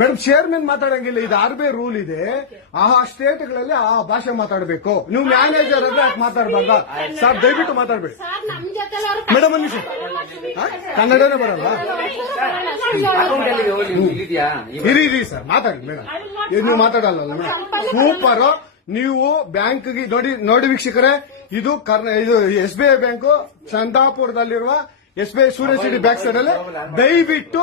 madam chairman ಮಾತಾಡಂಗಿಲ್ಲ ಇದು R B I rule ಇದೆ ಆ ಸ್ಟೇಟ್ ಗಳಲ್ಲಿ ಆ ಭಾಷೆ ಮಾತಾಡಬೇಕು ನೀವು ಮ್ಯಾನೇಜರ್ ಅಂದ್ರೆ ಮಾತಾಡಬಾರ್ದ ಸರ್ ದಯವಿಟ್ಟು ಮಾತಾಡ್ಬೇಡಿ ಮೇಡಮ್ ನಿಮಿಷ ಕನ್ನಡನೇ ಬರಲ್ಲ ಇರಿ ಸರ್ ಮಾತಾಡಿ ಮೇಡಮ್ ಇದು ನೀವು ಮಾತಾಡಲ್ಲ ಮೇಡಮ್ ಸೂಪರ್ ನೀವು ಬ್ಯಾಂಕ್ ನೋಡಿ ನೋಡಿ ವೀಕ್ಷಕರೇ ಇದು ಇದು S B I bank ಚಂದಾಪುರದಲ್ಲಿರುವ S B I Surya city bank side ಅಲ್ಲಿ ದಯವಿಟ್ಟು